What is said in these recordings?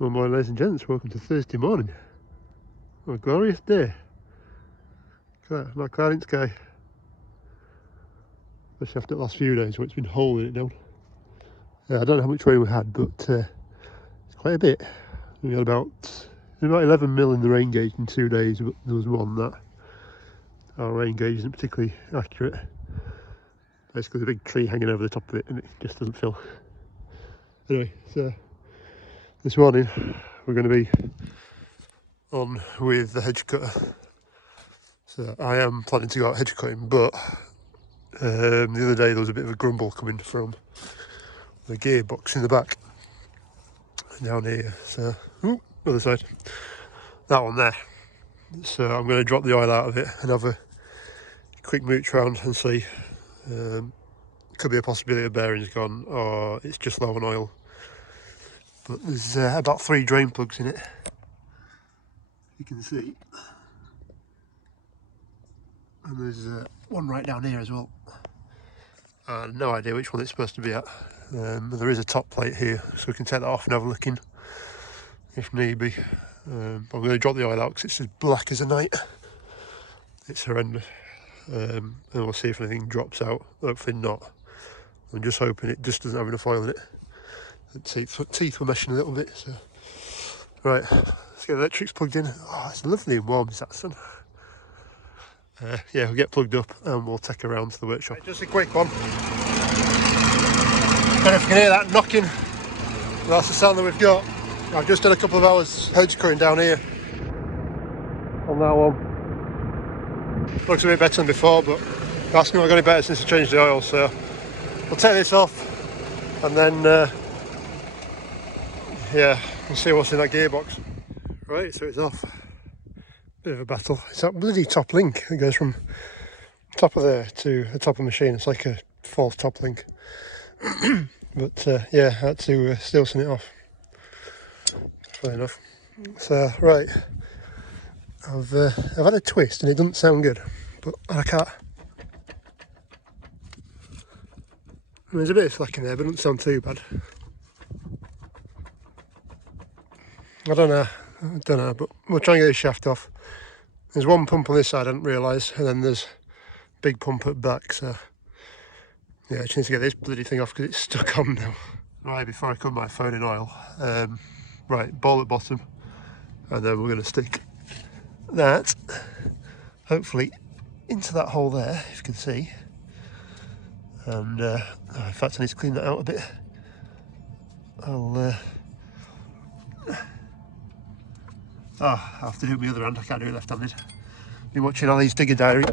Well, morning, ladies and gents, welcome to Thursday morning. What a glorious day. Look at that, not cloud in sky. Especially after the last few days where it's been holding it down. I don't know how much rain we had, but it's quite a bit. We had about 11 mil in the rain gauge in 2 days, but there was one that our rain gauge isn't particularly accurate. Basically, there's a big tree hanging over the top of it and it just doesn't fill. Anyway, so this morning we're going to be on with the hedge cutter. So I am planning to go out hedge cutting, but the other day there was a bit of a grumble coming from the gearbox in the back down here. So, other side, that one there. So I'm going to drop the oil out of it and have a quick mooch round and see. Could be a possibility of bearings gone, or it's just low on oil. But there's about 3 drain plugs in it. You can see. And there's one right down here as well. No idea which one it's supposed to be at. There is a top plate here, so we can take that off and have a look in if need be. I'm going to drop the oil out because it's as black as a night. It's horrendous. And we'll see if anything drops out. Hopefully not. I'm just hoping it just doesn't have enough oil in it. The teeth were meshing a little bit. So, right, let's get the electrics plugged in. Oh, it's lovely and warm, is that sun? Yeah, we'll get plugged up and we'll take her around to the workshop. Right, just a quick one. I don't know if you can hear that knocking. That's the sound that we've got. I've just done a couple of hours hedge cutting down here on that one. Looks a bit better than before, but that's not got any better since I changed the oil. So I'll take this off and then yeah, we'll see what's in that gearbox. Right, so it's off. Bit of a battle. It's that bloody top link that goes from top of there to the top of the machine. It's like a false top link. But yeah, I had to still send it off. Fair enough. So right, I've had a twist and it doesn't sound good, but I can't. There's a bit of slack in there, but it doesn't sound too bad. I don't know, but we'll try and get this shaft off. There's one pump on this side I didn't realise, and then there's a big pump at the back, so yeah, I just need to get this bloody thing off because it's stuck on now. Right, before I cover my phone in oil, right, ball at bottom, and then we're going to stick that, hopefully, into that hole there, if you can see. And in fact, I need to clean that out a bit. I'll have to do it with my other hand. I can't do it left-handed. Been watching Ali's Digger Diary,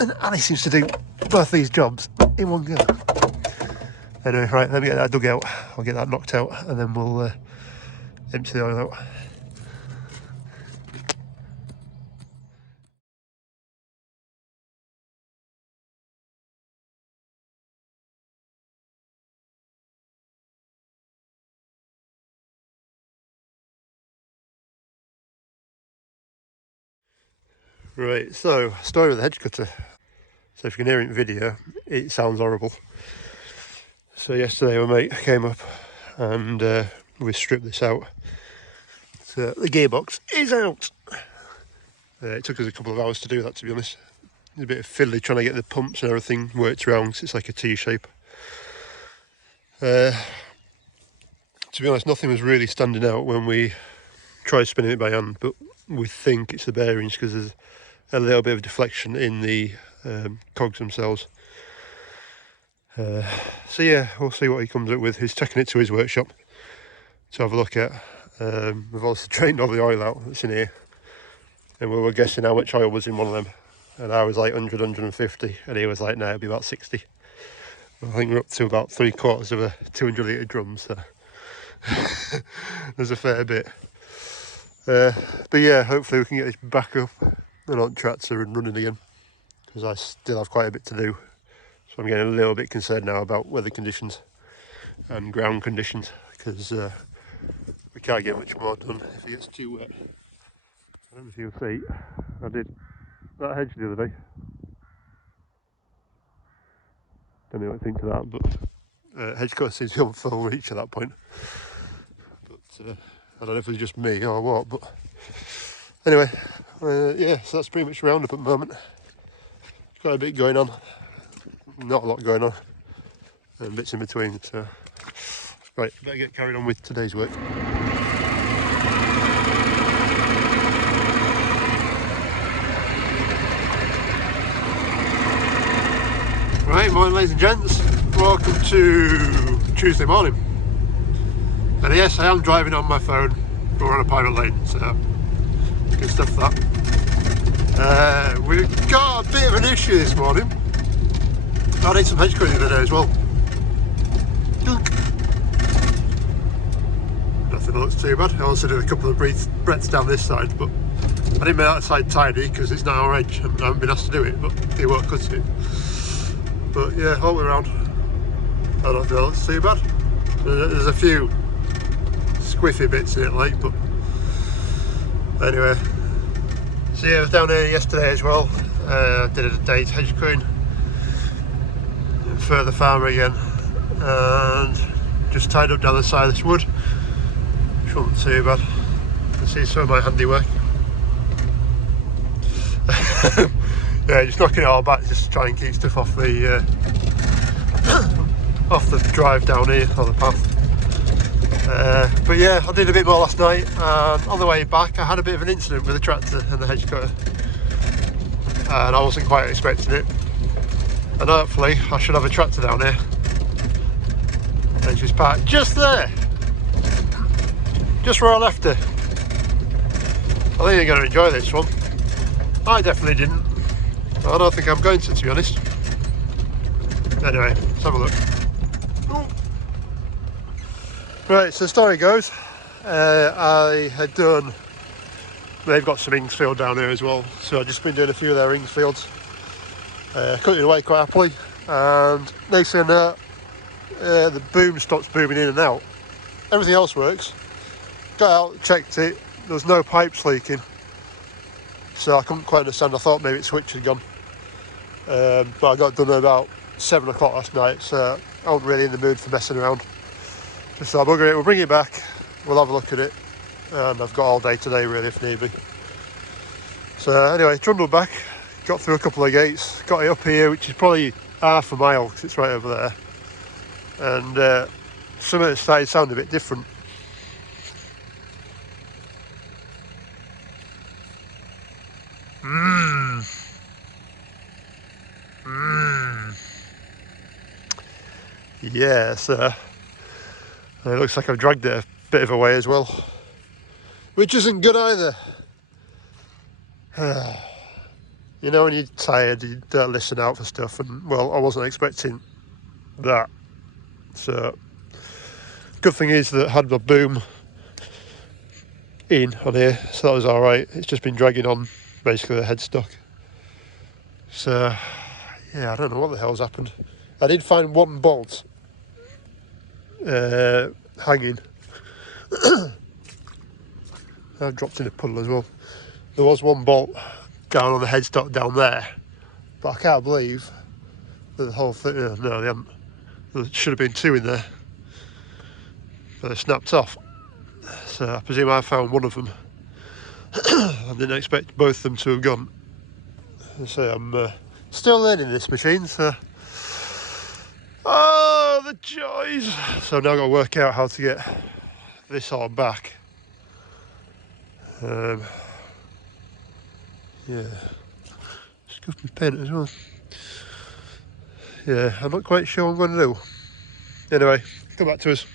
and Ali seems to do both these jobs in one go. Anyway, right, let me get that dug out. I'll get that knocked out, and then we'll empty the oil out. Right, so story with the hedge cutter. So if you can hear it in video, it sounds horrible. So yesterday my mate came up and we stripped this out. So the gearbox is out. It took us a couple of hours to do that, to be honest. It's a bit of fiddly trying to get the pumps and everything worked around because it's like a T shape. To be honest, nothing was really standing out when we tried spinning it by hand, but we think it's the bearings because there's a little bit of deflection in the cogs themselves. So yeah, we'll see what he comes up with. He's taking it to his workshop to have a look at. We've also drained all the oil out that's in here, and we were guessing how much oil was in one of them, and I was like 100, 150, and he was like, no, it'd be about 60. I think we're up to about 3/4 of a 200 litre drum, so there's a fair bit. But yeah, hopefully we can get this back up and on tractor and running again, because I still have quite a bit to do. So I'm getting a little bit concerned now about weather conditions and ground conditions, because we can't get much more done if it gets too wet. I don't know if you'll see, I did that hedge the other day. Don't know what to think of that, but hedge cutter seems to be on full reach at that point. But I don't know if it's just me or what, but anyway, yeah, so that's pretty much roundup at the moment. Quite a bit going on, not a lot going on, and bits in between, so right, better get carried on with today's work. Right, morning ladies and gents, welcome to Tuesday morning. And yes, I am driving on my phone, but we're on a private lane, so good stuff that. We've got a bit of an issue this morning. I did some hedge cutting the other day as well. Nothing looks too bad. I also did a couple of breadths down this side, but I didn't make that side tidy because it's not our edge and I haven't been asked to do it, but he won't cut it. But yeah, all the way around, I don't think that looks too bad. There's a few squiffy bits in it, like, but anyway. So yeah, I was down here yesterday as well. Did a day's hedge cutting for the farmer again, and just tied up down the side of this wood, which wasn't too bad. You can see some of my handiwork. Yeah, just knocking it all back just to try and keep stuff off the off the drive down here, or the path. But yeah, I did a bit more last night, and on the way back I had a bit of an incident with the tractor and the hedge cutter, and I wasn't quite expecting it. And hopefully I should have a tractor down here, and she's parked just there, just where I left her. I think you're going to enjoy this one. I definitely didn't. I don't think I'm going to be honest. Anyway, let's have a look. Ooh. Right, so the story goes, I had done, they've got some ings field down here as well, so I've just been doing a few of their ings fields, cutting away quite happily, and next thing I know, the boom stops booming in and out. Everything else works. Got out, checked it, there was no pipes leaking, so I couldn't quite understand. I thought maybe the switch had gone, but I got done at about 7 o'clock last night, so I wasn't really in the mood for messing around. Just thought, bugger it, we'll bring it back, we'll have a look at it, and I've got all day today really if need be. So anyway, trundled back, got through a couple of gates, got it up here, which is probably half a mile because it's right over there, and some of it started sounding a bit different. Yeah, so it looks like I've dragged it a bit of a way as well, which isn't good either. You know, when you're tired, you don't listen out for stuff, and well, I wasn't expecting that. So, good thing is that I had my boom in on here, so that was alright. It's just been dragging on, basically the headstock. So, yeah, I don't know what the hell's happened. I did find one bolt hanging. I've dropped in a puddle as well. There was one bolt down on the headstock down there, but I can't believe that the whole thing, no, they haven't. There should have been two in there, but they snapped off. So I presume I found one of them. I didn't expect both of them to have gone. So I'm still learning this machine, so oh, the joys. So now I've got to work out how to get this all back. Yeah, scuffed my pen as well. Yeah, I'm not quite sure what I'm going to do. Anyway, come back to us.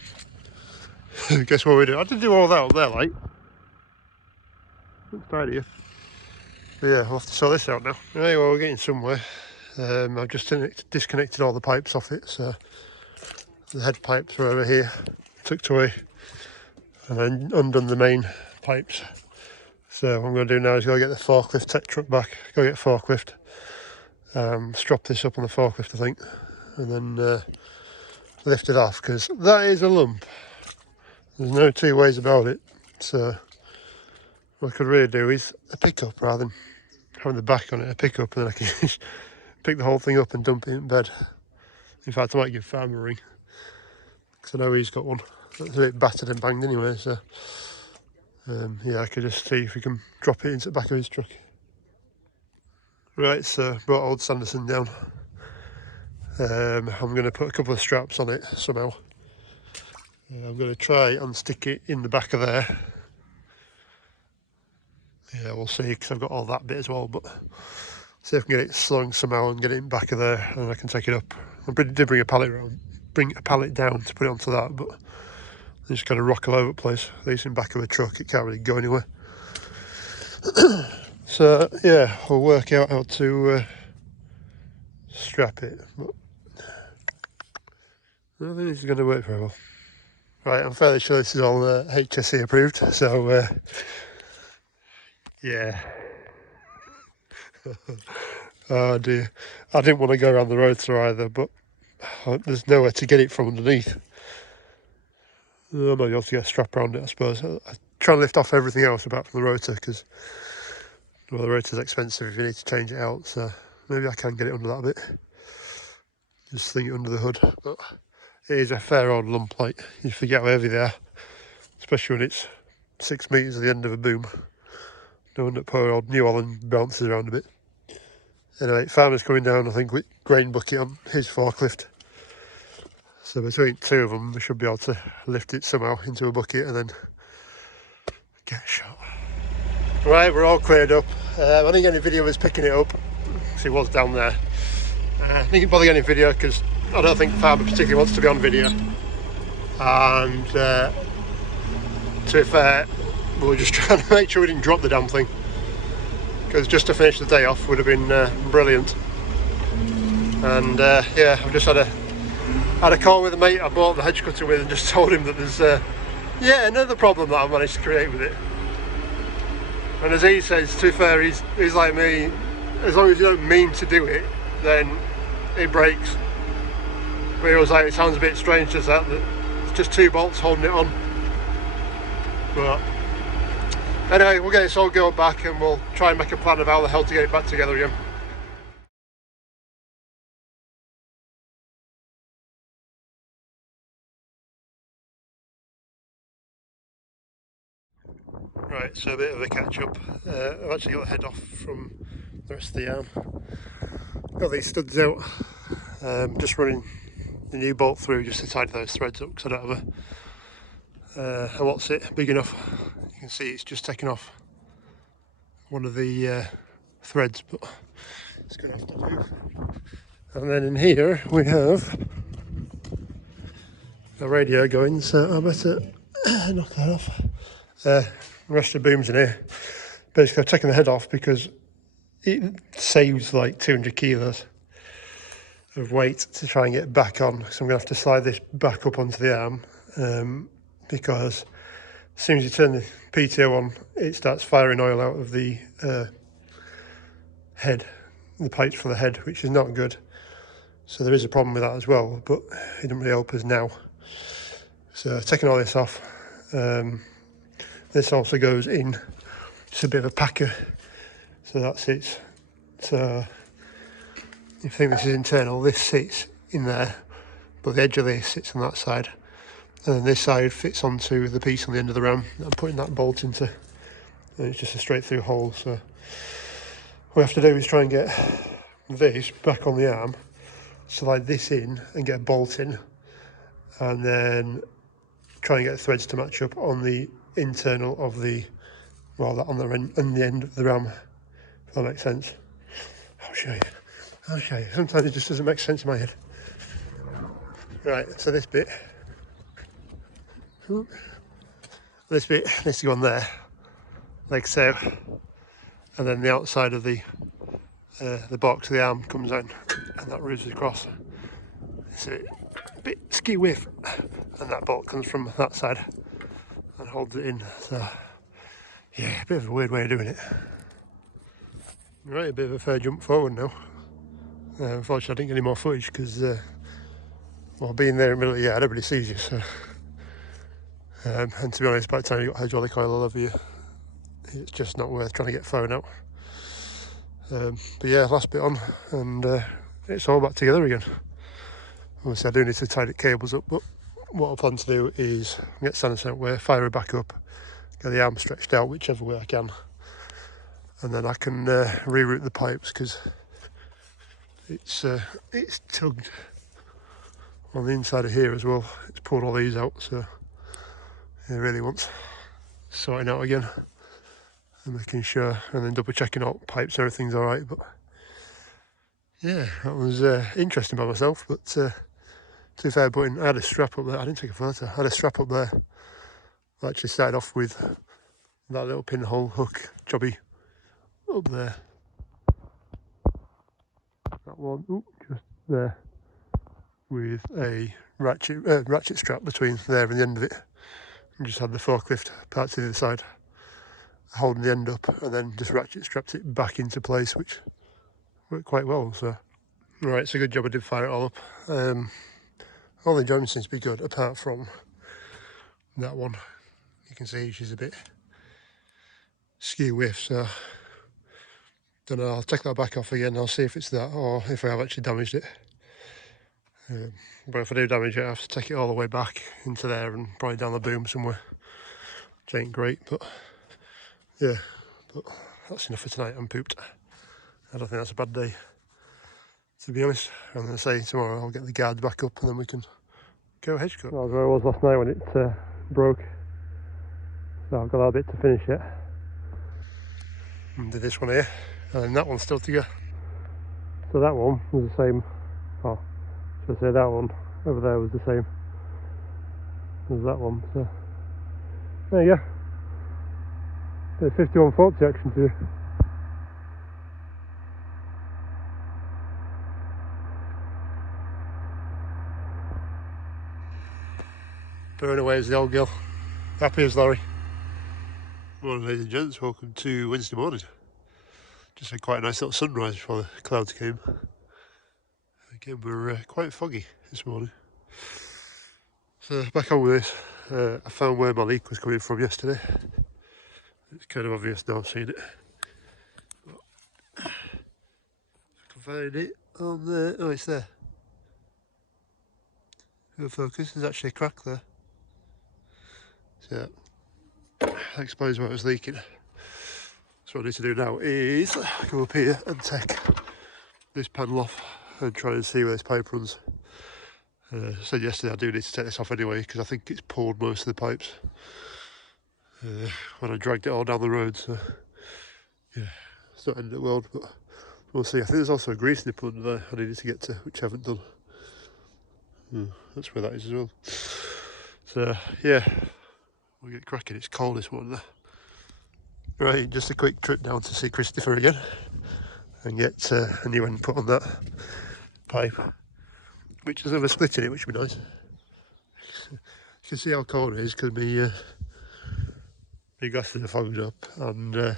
Guess what we do? I did do all that up there, like. Looks tidy. But yeah, I'll have to sort this out now. Anyway, well, we're getting somewhere. I've just disconnected all the pipes off it, so the head pipes are over here, tucked away, and then undone the main pipes. So what I'm going to do now is go get the forklift, tech truck back, go get a forklift, strap this up on the forklift I think, and then lift it off, because that is a lump. There's no two ways about it. So what I could really do is a pickup rather than having the back on it, a pickup, and then I can just pick the whole thing up and dump it in bed. In fact, I might give Farmer a ring, because I know he's got one that's a bit battered and banged anyway, so Yeah, I could just see if we can drop it into the back of his truck. Right, so brought old Sanderson down. I'm going to put a couple of straps on it somehow. I'm going to try and stick it in the back of there. Yeah, we'll see, because I've got all that bit as well, but see if I can get it slung somehow and get it in the back of there, and I can take it up. I did bring a pallet down to put it onto that, but they just kind of rock all over the place. At least in the back of a truck, it can't really go anywhere. So yeah, we'll work out how to strap it, but I don't think this is going to work very well. Right, I'm fairly sure this is all HSE approved, so yeah. Oh dear, I didn't want to go around the rotor either, but there's nowhere to get it from underneath. I might be able to get a strap around it, I suppose. I try and lift off everything else apart from the rotor, because well, the rotor's expensive if you need to change it out, so maybe I can get it under that a bit. Just sling it under the hood, but it is a fair old lump, like, you forget how heavy they are, especially when it's 6 metres at the end of a boom. No wonder poor old New Holland bounces around a bit. Anyway, farmer's coming down, I think, with grain bucket on his forklift. So between two of them, we should be able to lift it somehow into a bucket and then get a shot. Right, we're all cleared up. I didn't get any video of us picking it up, because he was down there. I didn't bother getting video because I don't think the farmer particularly wants to be on video. And to be fair, we were just trying to make sure we didn't drop the damn thing, because just to finish the day off would have been brilliant. And yeah, I've just had a call with a mate I bought the hedge cutter with, and just told him that there's yeah, another problem that I've managed to create with it. And as he says, to be fair, he's like me, as long as you don't mean to do it, then it breaks. But he was like, it sounds a bit strange just that it's just 2 bolts holding it on. But anyway, we'll get this all going back and we'll try and make a plan of how the hell to get it back together again. Right, so a bit of a catch up. I've actually got the head off from the rest of the arm. Got these studs out. Just running the new bolt through just to tidy those threads up, because I don't have a what's it big enough. You can see it's just taken off one of the threads, but it's going to have to do. And then in here we have a radio going, so I better knock that off. The rest of the boom's in here. Basically, I've taken the head off because it saves like 200 kilos of weight to try and get it back on. So I'm going to have to slide this back up onto the arm, because as soon as you turn the PTO on, it starts firing oil out of the head, the pipes for the head, which is not good. So there is a problem with that as well, but it doesn't really help us now. So taking all this off. This also goes in, it's a bit of a packer, so that's it. So if you think this is internal, this sits in there, but the edge of this sits on that side, and then this side fits onto the piece on the end of the ram that I'm putting that bolt into, and it's just a straight through hole. So what we have to do is try and get this back on the arm, slide this in and get a bolt in, and then try and get the threads to match up on the internal of the, well, on the end of the ram, if that makes sense. I'll show you. Sometimes it just doesn't make sense in my head. Right, so this bit needs to go on there, like so, and then the outside of the box of the arm comes in, and that roots across. It's a bit skew with, and that bolt comes from that side and holds it in. So yeah, a bit of a weird way of doing it. Right, a bit of a fair jump forward now. Unfortunately I didn't get any more footage because well, being there in the middle of the yard, everybody sees you, so and to be honest, by the time you got hydraulic oil all over you, it's just not worth trying to get phone out. But yeah, last bit on, and it's all back together again. Obviously I do need to tie the cables up, but what I plan to do is get Sanderson out, fire her back up, get get the arm stretched out whichever way I can, and then I can reroute the pipes, because it's tugged on the inside of here as well. It's pulled all these out, so it really wants sorting out again and making sure, and then double checking out pipes, everything's all right. But yeah, that was interesting by myself. But to be fair, I had a strap up there. I didn't take a photo. I had a strap up there. I actually started off with that little pinhole hook jobby up there. That one, just there, with a ratchet strap between there and the end of it. And just had the forklift part to the other side, holding the end up, and then just ratchet strapped it back into place, which worked quite well. So, right, it's a good job I did fire it all up. All the enjoyment seems to be good, apart from that one. You can see she's a bit skew whiff, so don't know. I'll take that back off again. I'll see if it's that, or if I have actually damaged it. But if I do damage it, I have to take it all the way back into there and probably down the boom somewhere, which ain't great. But yeah, but that's enough for tonight. I'm pooped. I don't think that's a bad day, to be honest. I'm going to say tomorrow I'll get the guard back up and then we can go hedge cut. That was where I was last night when it broke. So I've got that bit to finish yet. And did this one here, and then that one's still to go. So that one was the same. Oh, should I say that one over there was the same as that one. So there you go. Bit of 5140 action to you. Burn away as the old girl. Happy as Larry. Morning, ladies and gents, welcome to Wednesday morning. Just had quite a nice little sunrise before the clouds came. Again, we're quite foggy this morning. So back on with this. I found where my leak was coming from yesterday. It's kind of obvious now, seeing it. But I can find it on there. Oh, it's there. Go focus, there's actually a crack there. So that explains why it was leaking. So what I need to do now is go up here and take this panel off and try and see where this pipe runs. I said yesterday I do need to take this off anyway, because I think it's pulled most of the pipes when I dragged it all down the road. So yeah, it's not the end of the world, but we'll see. I think there's also a grease nipple under there I needed to get to, which I haven't done. That's where that is as well. So yeah, we'll get cracking. It's cold this morning there. Right, just a quick trip down to see Christopher again and get a new end put on that pipe, which has a split in it, which would be nice. You can see how cold it is because my glasses are fogged up and I'm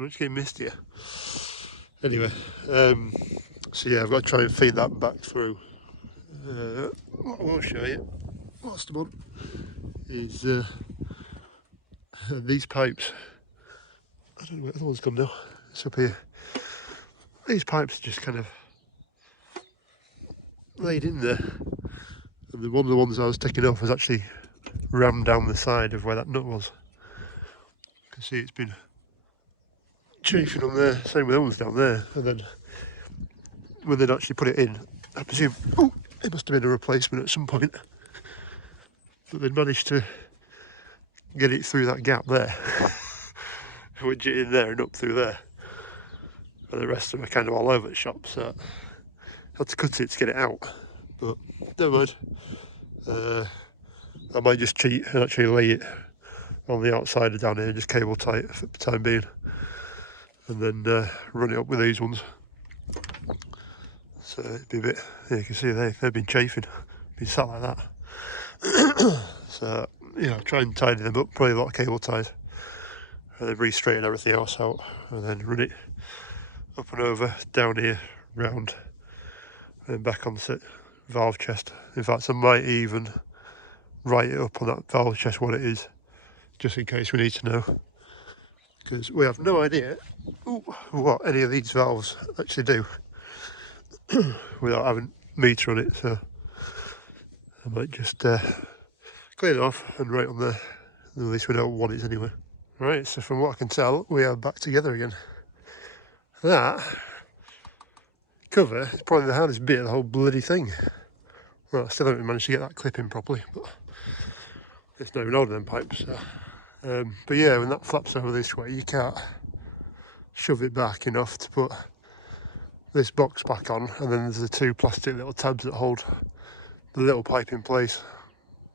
just getting misty here. Anyway, so yeah, I've got to try and feed that back through. What I will show you, last one, is these pipes. I don't know where the other one's gone now. It's up here. These pipes are just kind of laid in there. And one of the ones I was taking off was actually rammed down the side of where that nut was. You can see it's been chafing on there, same with the ones down there. And then when they'd actually put it in, I presume, it must have been a replacement at some point. But they'd managed to get it through that gap there. Wedge it in there and up through there. And the rest of them are kind of all over the shop, so I had to cut it to get it out. But never mind. I might just cheat and actually lay it on the outside of down here, just cable tight for the time being, and then run it up with these ones. So it'd be a bit, yeah, you can see they've been chafing, been sat like that. So yeah, try and tidy them up, probably a lot of cable ties, and then re-straighten everything else out, and then run it up and over, down here, round, and back on the valve chest. In fact, I might even write it up on that valve chest what it is, just in case we need to know, because we have no idea what any of these valves actually do without having a meter on it. So I might just clean it off and write on the At least we don't want it anyway. Right, so from what I can tell, we are back together again. That cover is probably the hardest bit of the whole bloody thing. Well, I still haven't managed to get that clip in properly, but it's not even older than pipes. So. But yeah, when that flaps over this way, you can't shove it back enough to put this box back on, and then there's the two plastic little tabs that hold the little pipe in place.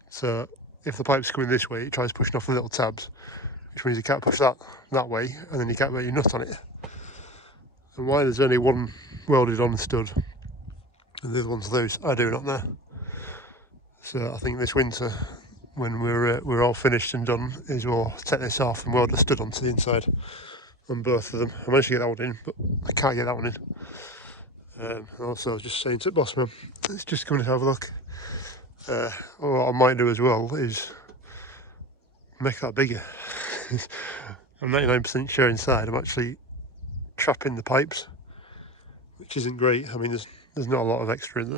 So if the pipe's coming this way, it tries pushing off the little tabs, which means you can't push that way, and then you can't make your nut on it. And why there's only one welded on stud and the other one's loose, I do not know. So I think this winter, when we're all finished and done, is we'll take this off and weld the stud onto the inside on both of them. I managed to get that one in, but I can't get that one in. Also, I was just saying to Bossman, it's just coming to have a look. What I might do as well is make that bigger. I'm 99% sure inside I'm actually trapping the pipes, which isn't great. I mean, there's not a lot of extra in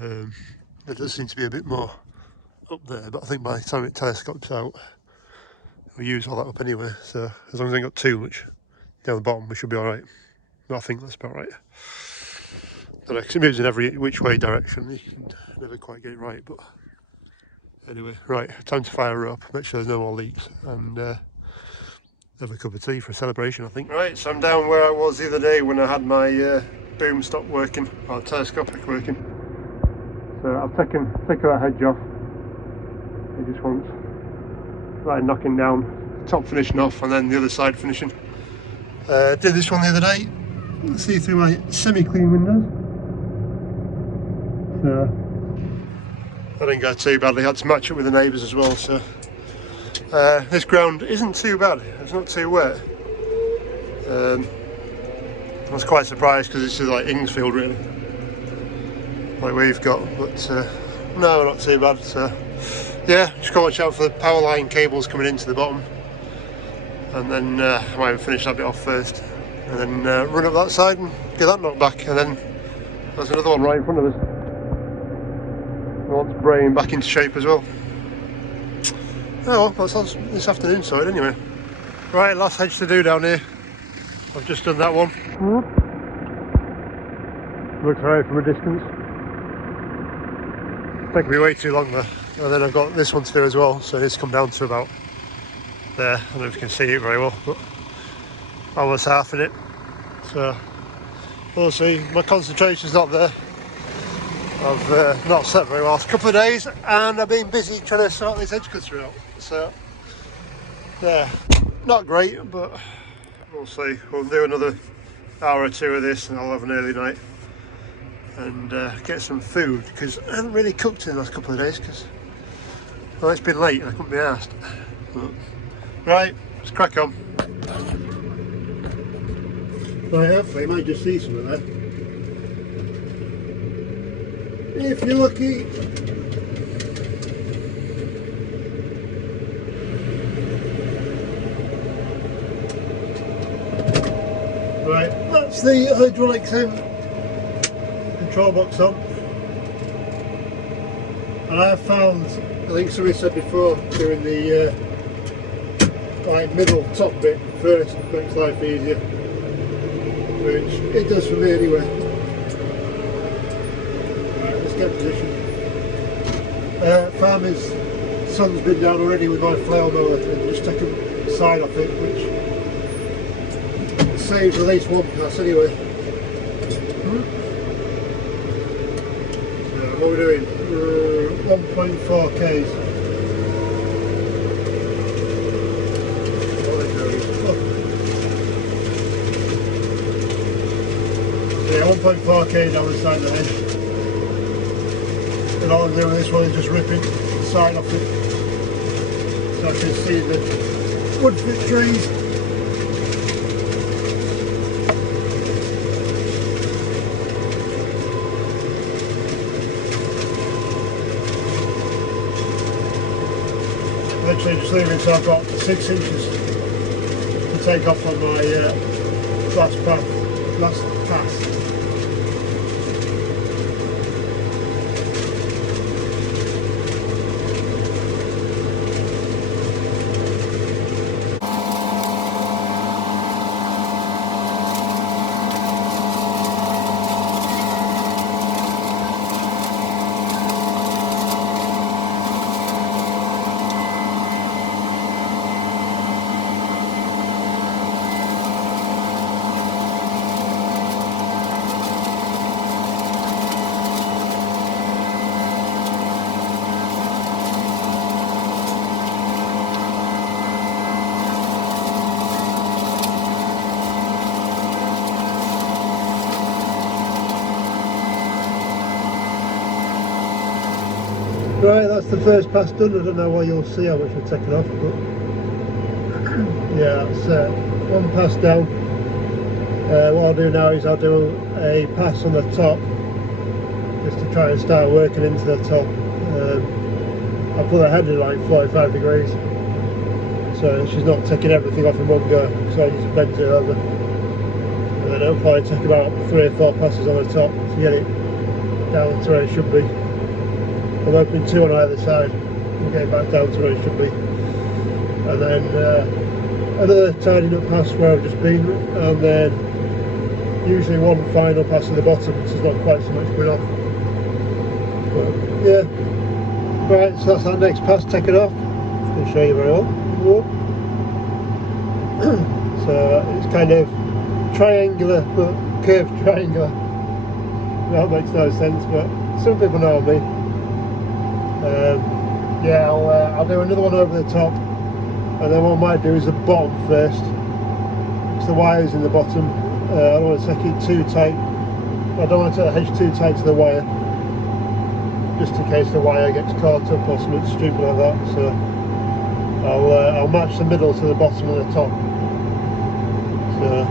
there. There does seem to be a bit more up there, but I think by the time it telescopes out, we'll use all that up anyway. So as long as I ain't got too much down the bottom, we should be all right. But I think that's about right. Don't know, 'cause it moves in every which way direction. You can never quite get it right, but anyway, right, time to fire her up, make sure there's no more leaks, and have a cup of tea for a celebration, I think. Right, so I'm down where I was the other day when I had my boom stop working, or telescopic working. So I've taken that hedge off. It just wants like knocking down, top finishing off, and then the other side finishing. Did this one the other day. Let's see through my semi-clean windows. So I didn't go too badly. Had to match it with the neighbours as well. So this ground isn't too bad. It's not too wet. I was quite surprised because this is like Ingsfield really, like we've got. But no, not too bad. So yeah, just got to watch out for the power line cables coming into the bottom, and then I might even finish that bit off first, and then run up that side and get that knocked back, and then there's another one right in front of us. I want to brain back into shape as well. Oh well, that's this afternoon sorted anyway. Right, last hedge to do down here. I've just done that one. Looks alright from a distance. Taking me way too long there. And then I've got this one to do as well, so it's come down to about there. I don't know if you can see it very well, but almost half in it. So we'll see. My concentration's not there. I've not slept very well last couple of days, and I've been busy trying to sort this edge cutter out. So yeah, not great, but we'll see. We'll do another hour or two of this, and I'll have an early night and get some food, because I haven't really cooked in the last couple of days because, well, it's been late and I couldn't be arsed. Right, let's crack on. Right, hopefully you might just see something there. If you're lucky. Right, that's the hydraulics control box on. And I found, I think somebody said before, doing the like middle top bit first makes life easier, which it does for me anyway. Get position. Farmer's son's been down already with my flail mower and just taken the side off it, which saves at least one pass anyway. So what we're doing, 1.4 Ks. Yeah, 1.4 K down the side of the hedge. And all I'm doing with this one is just ripping the side off it, so I can see the wood fit trees. Literally just leaving so I've got 6 inches to take off on my last pass. that's the first pass done. I don't know why you'll see how much we're taking off, but yeah, that's one pass down. What I'll do now is I'll do a pass on the top, just to try and start working into the top. I'll put the head in like 45 degrees, so she's not taking everything off in one go, so I just bend it over. And then it'll probably take about 3 or 4 passes on the top to get it down to where it should be. I'm opening 2 on either side and getting back down to where it should be. And then another tidying up pass where I've just been, and then usually one final pass at the bottom, so there's not quite so much going off. But yeah, right, so that's that next pass taken off. Just going to show you very well. So it's kind of triangular, but curved triangular. That makes no sense, but some people know me. Yeah, I'll do another one over the top, and then what I might do is the bottom first, because the wire's in the bottom. I don't want to take it too tight. I don't want to take the hedge too tight to the wire, just in case the wire gets caught up or something stupid like that. So I'll match the middle to the bottom and the top. So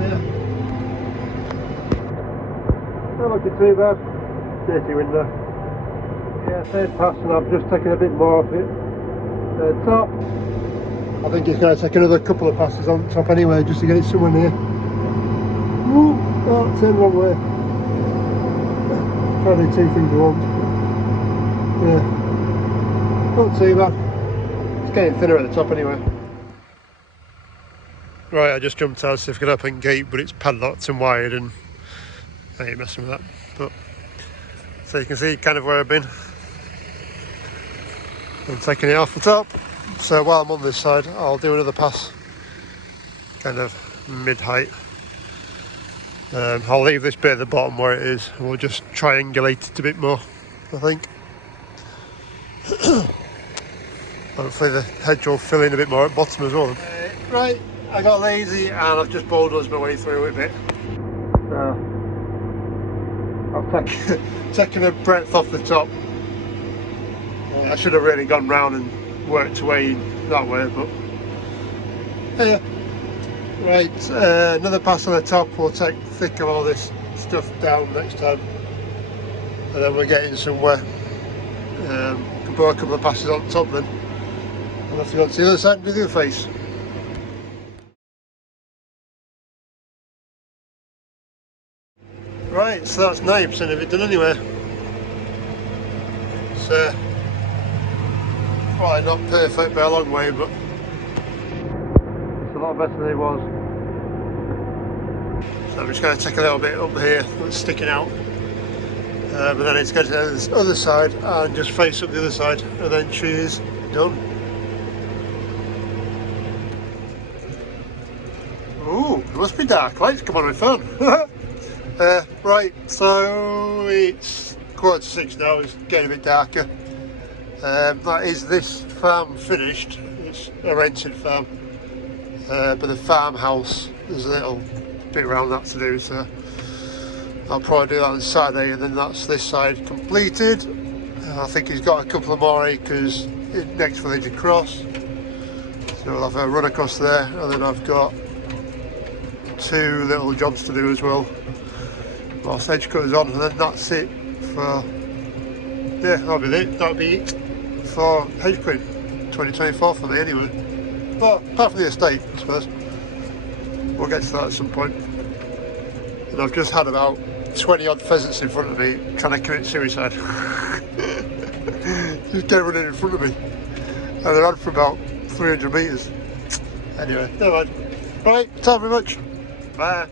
yeah, not looking too bad. Dirty window. Yeah, third pass, and I've just taken a bit more off it. Top. I think it's going to take another couple of passes on top anyway, just to get it somewhere near. Ooh, oh, turned the wrong way. Try to do 2 things at once. Yeah, not too bad. It's getting thinner at the top anyway. Right, I just jumped out so I could open gate, but it's padlocked and wired, and I ain't messing with that. But so you can see kind of where I've been. I'm taking it off the top. So while I'm on this side, I'll do another pass, kind of mid-height. I'll leave this bit at the bottom where it is, and we'll just triangulate it a bit more, I think. Hopefully the hedge will fill in a bit more at the bottom as well. Right, I got lazy and I've just bulldozed my way through a bit. So I've taken a breadth off the top. I should have really gone round and worked away that way, but yeah. Right, another pass on the top. We'll take thick of all this stuff down next time, and then we're getting somewhere. Can put a couple of passes on top then. I'll have to go to the other side and do the other face. Right, so that's 90% of it done anyway. So probably not perfect by a long way, but it's a lot better than it was. So I'm just going to take a little bit up here that's sticking out, but then it's going to this other side and just face up the other side, and then she is done. Ooh, it must be dark. Lights come on my phone. Right, so it's 5:45 now. It's getting a bit darker. That is this farm finished. It's a rented farm, but the farmhouse, there's a little bit around that to do, so I'll probably do that on Saturday, and then that's this side completed. I think he's got a couple of more acres next village across, so we'll have a run across there, and then I've got 2 little jobs to do as well whilst hedge cutters on, and then that's it for, yeah, that'll be it for hedge cutting 2024 for me anyway. But apart from the estate, I suppose we'll get to that at some point. And I've just had about 20 odd pheasants in front of me trying to commit suicide. Just get running in front of me, and they're on for about 300 metres. Anyway, never mind. Right, thank you very much. Bye.